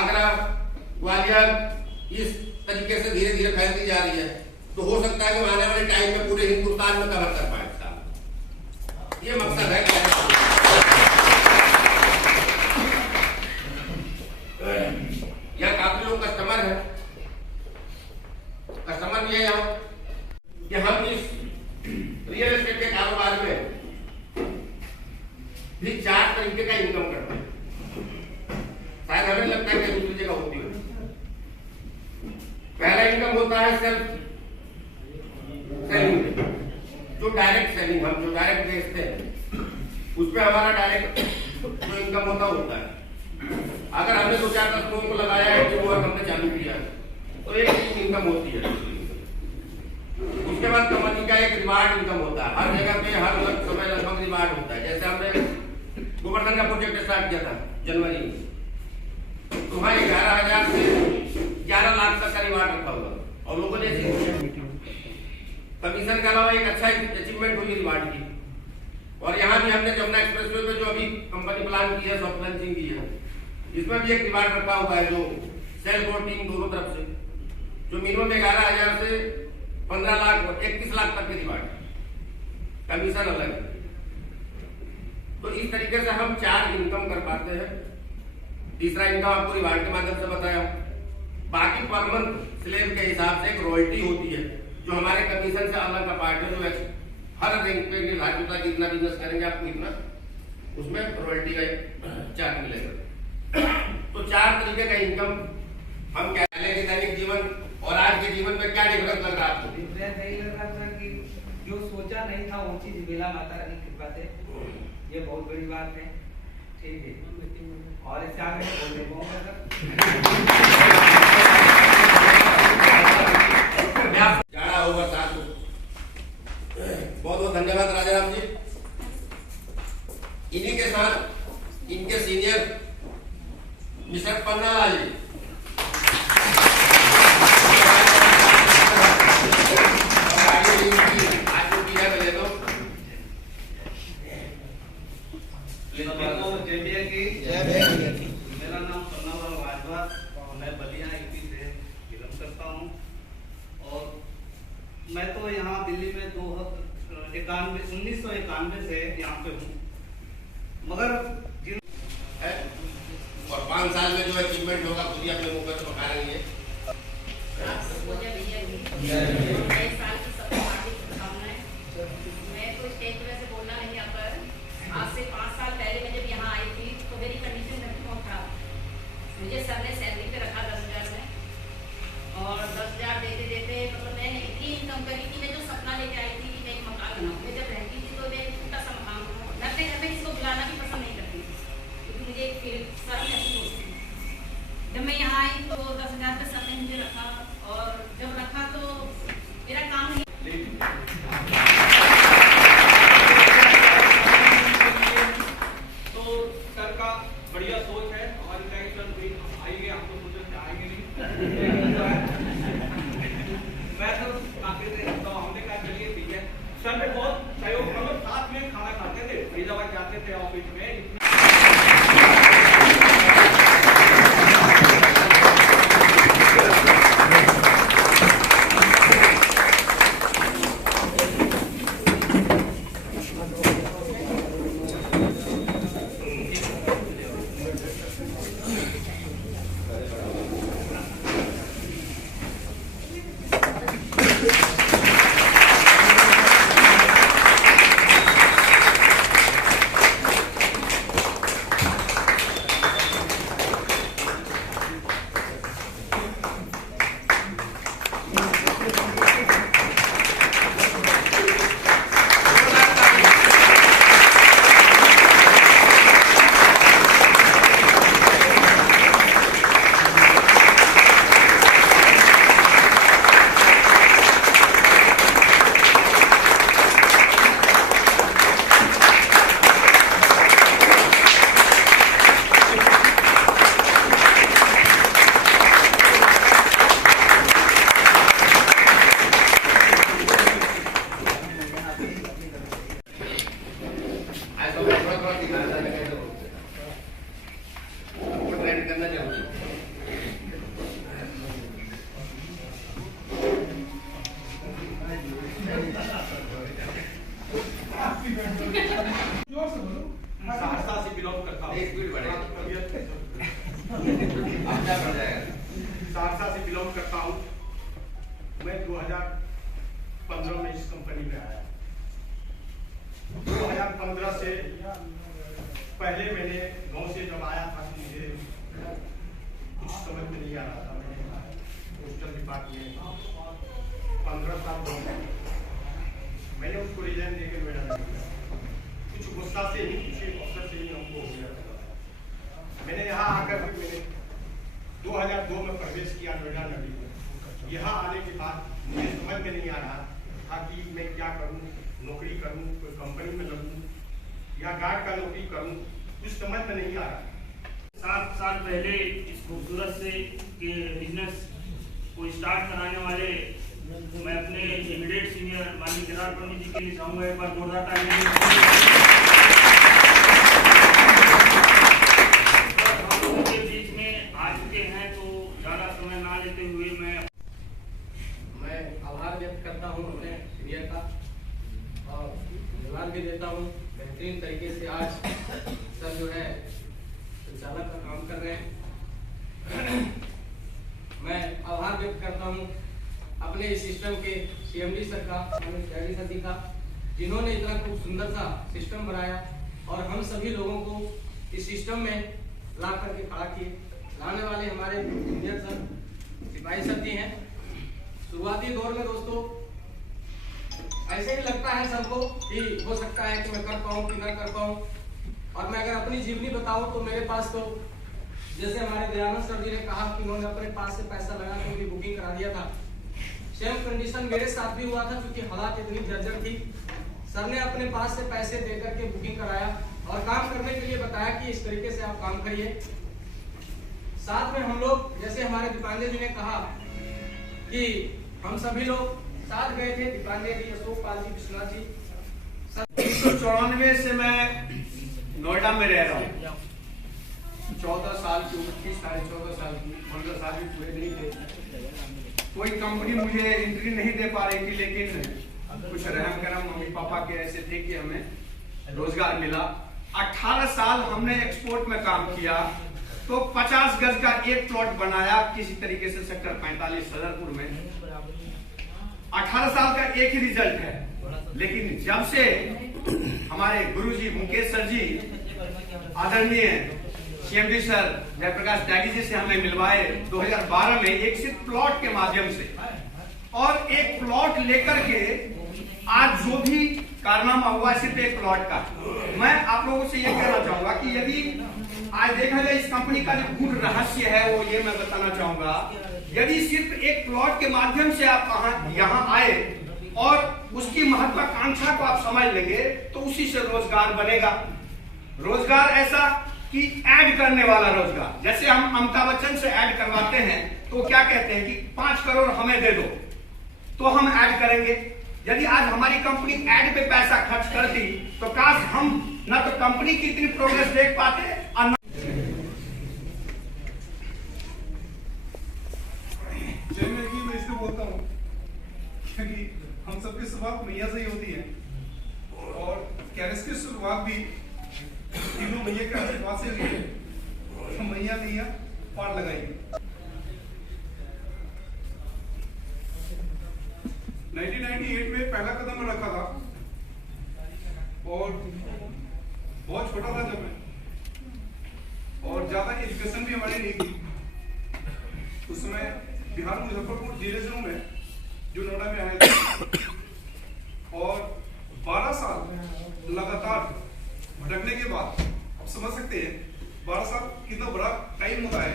आगरा, ग्वालियर इस तरीके से धीरे धीरे फैलती जा रही है। तो हो सकता है कि आने वाले टाइम में पूरे हिंदुस्तान में कवर कर पाए इसका, ये मकसद है। यहाँ काफी लोग कस्टमर है, कस्टमर भी है यहाँ कि हम इस रियल एस्टेट के कारोबार में भी 4 तरीके का इनकम करते हैं। शायद हमें लगता है कि दूसरी जगह होती है। पहला इनकम होता है सेल्फ सेलिंग, जो डायरेक्ट सेलिंग, हम जो डायरेक्ट बेचते हैं उसमें हमारा डायरेक्ट जो इनकम होता है। अगर हमने 2-4-10 लोगों को लगाया है, जो वर्क हमने चालू किया है, तो एक इनकम होती है। उसके बाद कंपनी का एक रिवार्ड इनकम होता है। हर जगह पे हर समय लगभग रिवार्ड होता है। जैसे हमने गोवर्धन का प्रोजेक्ट स्टार्ट किया था जनवरी में, तो वहाँ 11,000 से 11 लाख तक का रिवार्ड रखा हुआ और लोगों ने कमीशन के अलावा एक अच्छा अचीवमेंट हुई रिवार्ड की। और यहाँ भी हमने जमुना एक्सप्रेसवे पे जो अभी कंपनी प्लान की है, सॉफ्ट लॉन्चिंग की है, इसमें भी एक रिवार्ड रखा हुआ है, जो सेल्फ और टीम दोनों तरफ से, जो मिनिमम 11,000 से 15 लाख और 21 लाख तक के रिवार्ड, कमीशन अलग है। तो इस तरीके से हम 4 इनकम कर पाते हैं। तीसरा इनकम आपको रिवार्ड के माध्यम से बताया। बाकी पर मंथ स्लेब के हिसाब से एक रॉयल्टी होती है, जो हमारे कमीशन से अलग का पार्ट है, जो हर रैंक पे निर्धारित होता है। जितना बिजनेस करेंगे आपको इतना उसमें रॉयल्टी का चार्ट मिलेगा। तो 4 तरीके का इनकम हम क्या के दैनिक जीवन और आज के जीवन में क्या डिफरेंस लग रहा है आपको? डिफरेंस यही लग रहा था कि जो सोचा नहीं था वो चीज मिला माता रानी की कृपा से, ये बहुत बड़ी बात है। ठीक है, और इससे आगे बोलने को जाड़ा होगा साथ में। बहुत बहुत धन्यवाद राजाराम जी। इन्हीं के साथ इनके सीनियर मिस्टर पन्नालाल जी, मेरा नाम पन्नालाल वाजवा, मैं बलिया यूपी से बिलोंग करता हूँ। और मैं तो यहाँ दिल्ली में 1991 से यहाँ पे हूँ, मगर और 5 साल में जो अचीवमेंट होगा खुद ही अपने मुंह पर पका रही है। मैं तो स्टेज पे से बोलना नहीं आता है। आज से 5 साल पहले मैं जब यहाँ आई थी तो मेरी कंडीशन में बहुत खराब। मुझे सर ने सैलरी पे रखा 10,000 में, और 10,000 देते देते मतलब मैंने इतनी इनकम करी कि मैं जो सपना लेके आई थी कि मैं एक मकान बनाऊँ। मैं जब रहती थी तो मैं छोटा सा मकान बनाऊँ, मैं अपने घर में किसको बुलाना भी पसंद नहीं करती थी, क्योंकि मुझे शर्म महसूस होती थी। जब मैं यहाँ आई तो 10,000 पे सर ने मुझे रखा, और जब रखा तो मेरा काम नहीं। तो सर का बढ़िया सोच है। हमारी कई सर भी आएंगे, हमको सोचे से आएंगे नहीं। मैं तो काफी हमने कहा चलिए ठीक है, मैं 2015 में इस कंपनी में आया। 2015 से पहले मैंने गांव से जब आया था तो मुझे कुछ समझ में नहीं आ रहा था। मैंने पोस्टल डिपार्टमेंट 15 साल मैंने उसको रिजाइन देकर मेरा कुछ गुस्सा से ही किसी अफसर से ही हमको हो गया था। मैंने यहाँ आकर मैंने 2002 में प्रवेश किया नोएडा नगरी में। यहाँ आने के बाद मुझे समझ में नहीं आ रहा था कि मैं क्या करूँ, नौकरी करूँ, कोई कंपनी में लगूँ या गार्ड का नौकरी करूँ, कुछ समझ में नहीं आ रहा। 7 साल पहले इस खूबसूरत से के बिजनेस को स्टार्ट कराने वाले मैं अपने इमीडिएट सीनियर माननीय केदार पंडित जी के लिए चाहूँगा एक बार जोरदार तालियां। हम लोगों के बीच में आ चुके हैं तो ज़्यादा समय ना लेते हुए मैं आभार व्यक्त करता हूँ अपने सीनियर का और धन्यवाद भी देता हूँ। बेहतरीन तरीके से आज सर जो है संचालक का काम कर रहे हैं। मैं आभार व्यक्त करता हूँ अपने इस सिस्टम के CMD सर का, त्यागी सर जी का, जिन्होंने इतना खूब सुंदर सा सिस्टम बनाया और हम सभी लोगों को इस सिस्टम में ला करके खड़ा किए। लाने वाले हमारे इंजीनियर सर, सिपाही सर जी हैं। शुरुआती दौर में दोस्तों ऐसे ही लगता है सबको कि हो सकता है कि मैं कर पाऊँ कि न कर पाऊँ। और मैं अगर अपनी जीवनी बताऊँ तो मेरे पास तो जैसे हमारे दयानंद सर जी ने कहा कि उन्होंने अपने पास से पैसा लगा के भी बुकिंग करा दिया था। सेम कंडीशन मेरे साथ भी हुआ था क्योंकि हालात इतनी जर्जर थी। सर ने अपने पास से पैसे दे करके बुकिंग कराया और काम करने के लिए बताया कि इस तरीके से आप काम करिए। साथ में हम लोग जैसे हमारे दीपांडे जी ने कहा कि हम सभी लोग साथ गए थे, दीपांडे जी, अशोक पाल जी, विश्वनाथ जी। 1994 से मैं नोएडा में रह रहा हूँ। 14 साल की उम्र थी, 14.5 साल की, 15 साल भी पूरे नहीं थे। कोई कंपनी मुझे एंट्री नहीं दे पा रही थी, लेकिन कुछ रहम करम मम्मी पापा के ऐसे थे कि हमें रोजगार मिला। 18 साल हमने एक्सपोर्ट में काम किया तो 50 गज का एक प्लॉट बनाया किसी तरीके से सेक्टर 45 सदरपुर में। 18 साल का एक ही रिजल्ट है, लेकिन जब से हमारे गुरुजी मुकेश सर जी, आदरणीय CMD सर जयप्रकाश त्यागी जी से हमें मिलवाए 2012 में एक सिर्फ प्लॉट के माध्यम से, और एक प्लॉट लेकर के आज जो भी कारनामा हुआ सिर्फ एक प्लॉट का। मैं आप लोगों से ये कहना चाहूंगा कि यदि आज देखा जाए इस कंपनी का जो गूढ़ रहस्य है वो ये मैं बताना चाहूंगा, यदि सिर्फ एक प्लॉट के माध्यम से आप यहाँ आए और उसकी महत्वाकांक्षा को आप समझ लेंगे तो उसी से रोजगार बनेगा। रोजगार ऐसा कि ऐड करने वाला रोजगार। जैसे हम अमिताभ बच्चन से ऐड करवाते हैं तो क्या कहते हैं कि 5 करोड़ हमें दे दो तो हम ऐड करेंगे। यदि आज हमारी कंपनी ऐड पे पैसा खर्च करती तो काश हम ना तो कंपनी की इतनी प्रोग्रेस देख पाते और न मैं इसलिए बोलता हूँ क्योंकि हम सबकी शुरुआत मैया से ही होती है और कैरिस की शुरुआत भी तीनों मैया के आशीर्वाद से हुई है। तो मैया नैया पार लगाएगी। 1998 में पहला कदम मैं रखा था और बहुत छोटा था जब मैं, और ज्यादा एजुकेशन भी हमारी नहीं थी उस समय। बिहार मुजफ्फरपुर जिले से हूँ मैं, जो नोएडा में आया था, और 12 साल लगातार भटकने के बाद आप समझ सकते हैं 12 साल कितना बड़ा टाइम होता है।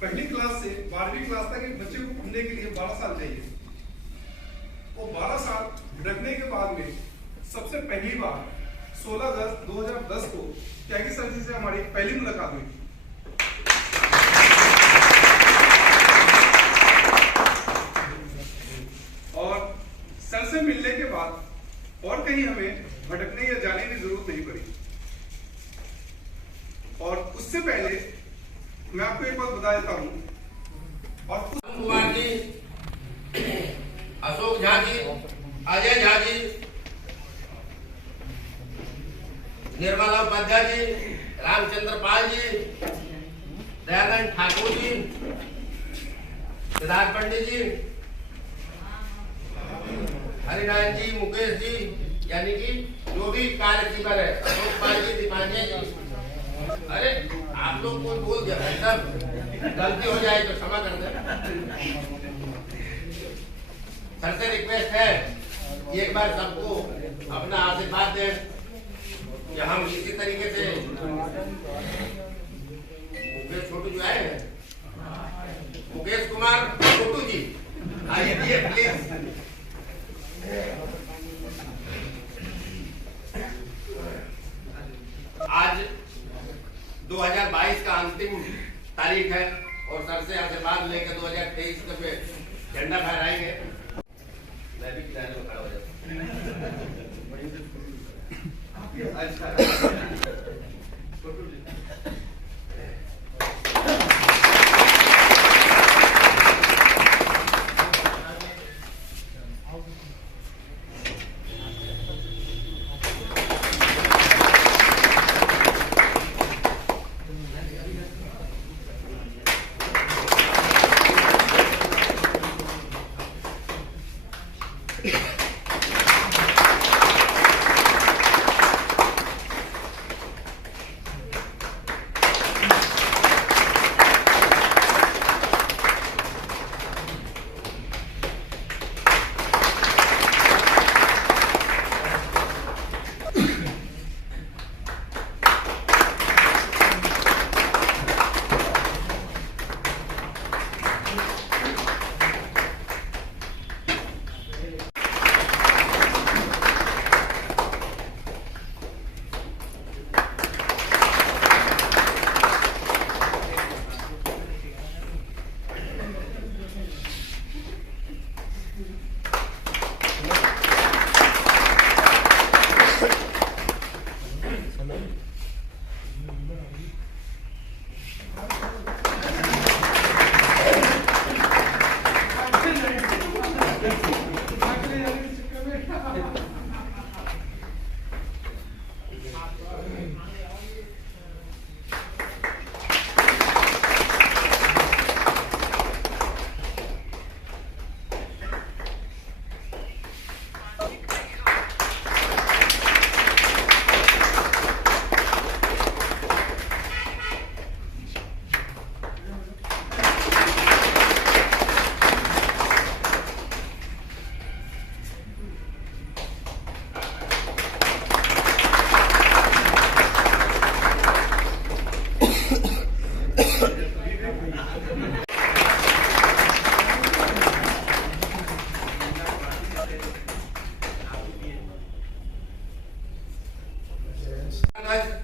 पहली क्लास से 12वीं क्लास तक एक बच्चे को पढ़ने के लिए 12 साल चाहिए, और 12 साल भटकने के बाद में सबसे पहली बार 16 अगस्त 2010 को त्यागी सर जी से हमारी पहली मुलाकात हुई। और सर से मिलने के बाद और कहीं हमें भटकने या जाने की जरूरत नहीं पड़ी। और उससे पहले मैं आपको एक बात बता देता हूं। और कुमार जी, अशोक झा जी, अजय झा जी, निर्मला उपाध्याय जी, रामचंद्र पाल जी, दयानंद ठाकुर जी, सिद्धार्थ पंडित जी, लक्ष्मीनारायण जी, मुकेश जी, यानी कि जो भी कार्य कीपर है, अशोक पाल जी, दीपांजय जी। अरे आप लोग कोई बोल दिया भाई साहब, गलती हो जाए तो क्षमा कर दें। सर से रिक्वेस्ट है कि एक बार सबको अपना आशीर्वाद दें कि हम इसी तरीके से मुकेश छोटू जो आए हैं, मुकेश कुमार छोटू जी आइए प्लीज। आज 2022 का अंतिम तारीख है और सर से आशीर्वाद लेकर 2023 पे झंडा फहराएंगे। मैं भी किनारे में खड़ा हो जाता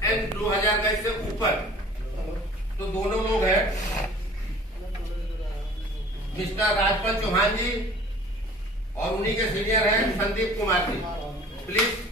एंड 2000 गज से ऊपर तो दोनों लोग हैं, मिस्टर राजपाल चौहान जी और उन्हीं के सीनियर हैं संदीप कुमार जी। प्लीज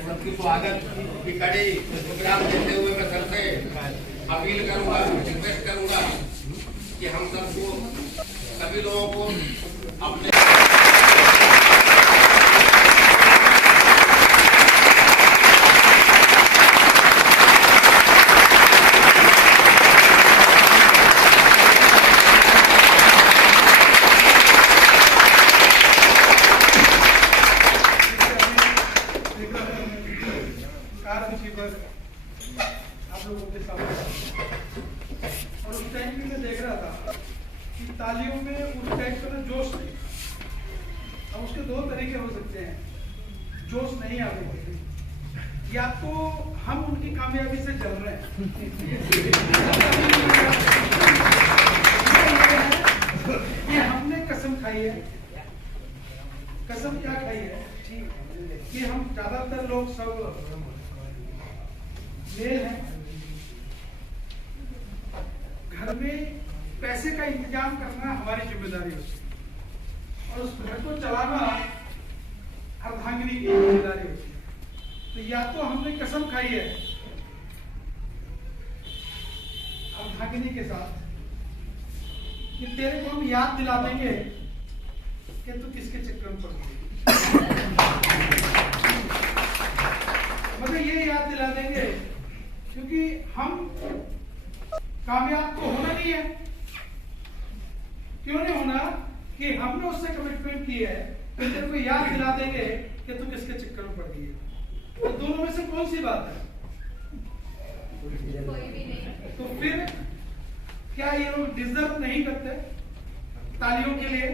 सबकी स्वागत की कड़ी प्रोग्राम देते हुए मैं सर से अपील करूंगा, रिक्वेस्ट करूंगा कि हम सबको सभी लोगों को अपने आप लोगों के सामने और उस टाइम भी मैं देख रहा था कि तालियों में उस टाइम का जोश नहीं। उसके दो तरीके हो सकते हैं, जोश नहीं आते, या तो हम उनकी कामयाबी से जल रहे हैं कि हमने कसम खाई है। कसम क्या खाई है कि हम ज्यादातर लोग सब मेल हैं, घर में पैसे का इंतजाम करना हमारी जिम्मेदारी होती है और उस घर को चलाना अर्धांगिनी की जिम्मेदारी होती है। तो या तो हमने कसम खाई है अर्धांगिनी के साथ कि तेरे को हम याद दिला देंगे कि तू किसके चक्कर में पड़ गई, मगर ये याद दिला देंगे क्योंकि हम कामयाब तो होना नहीं है। क्यों नहीं होना? कि हमने उससे कमिटमेंट की है तो तेरे को याद दिला देंगे कि तू किसके चक्कर में पड़ गई है। तो दोनों में से कौन सी बात है? कोई भी नहीं। तो फिर क्या ये लोग डिजर्व नहीं करते तालियों के लिए?